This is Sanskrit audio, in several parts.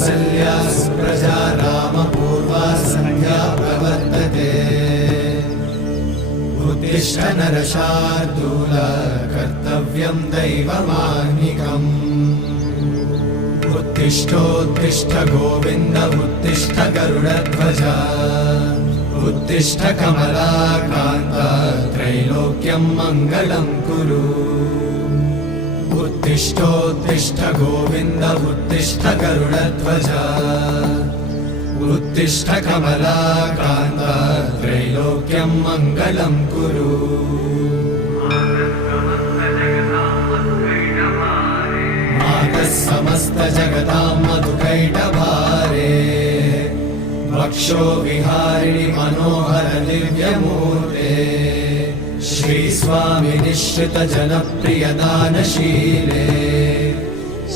कौसल्या सुप्रजा रामपूर्वा सन्ध्या प्रवर्तते उत्तिष्ठ नरशार्दूल कर्तव्यं दैवमाह्निकम् उत्तिष्ठोत्तिष्ठ गोविन्द उत्तिष्ठ गरुडध्वज उत्तिष्ठ कमलाकान्त त्रैलोक्यं मङ्गलं कुरु उत्तिष्ठोत्तिष्ठ गोविन्द उत्तिष्ठ गरुडध्वज उत्तिष्ठ कमलाकान्त त्रैलोक्यं मङ्गलं कुरु मातः समस्त जगतां मधुकैटभारे वक्षो विहारिणि मनोहर दिव्यमूर्ते श्रीस्वामि निश्चित जनप्रिय दानशीले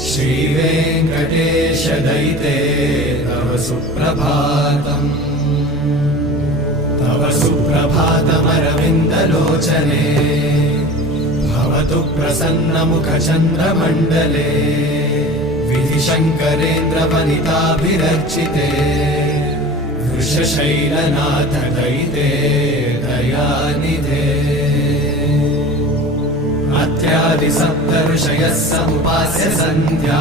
श्रीवेङ्कटेश दयिते तव सुप्रभातम् तव सुप्रभातमरविन्दलोचने भवतु प्रसन्नमुखचन्द्रमण्डले विधिशङ्करेन्द्रवनिताभिरर्चिते वृषशैलनाथ दयिते दयानिधे अत्यादि सप्त ऋषयः समुपास्य सन्ध्या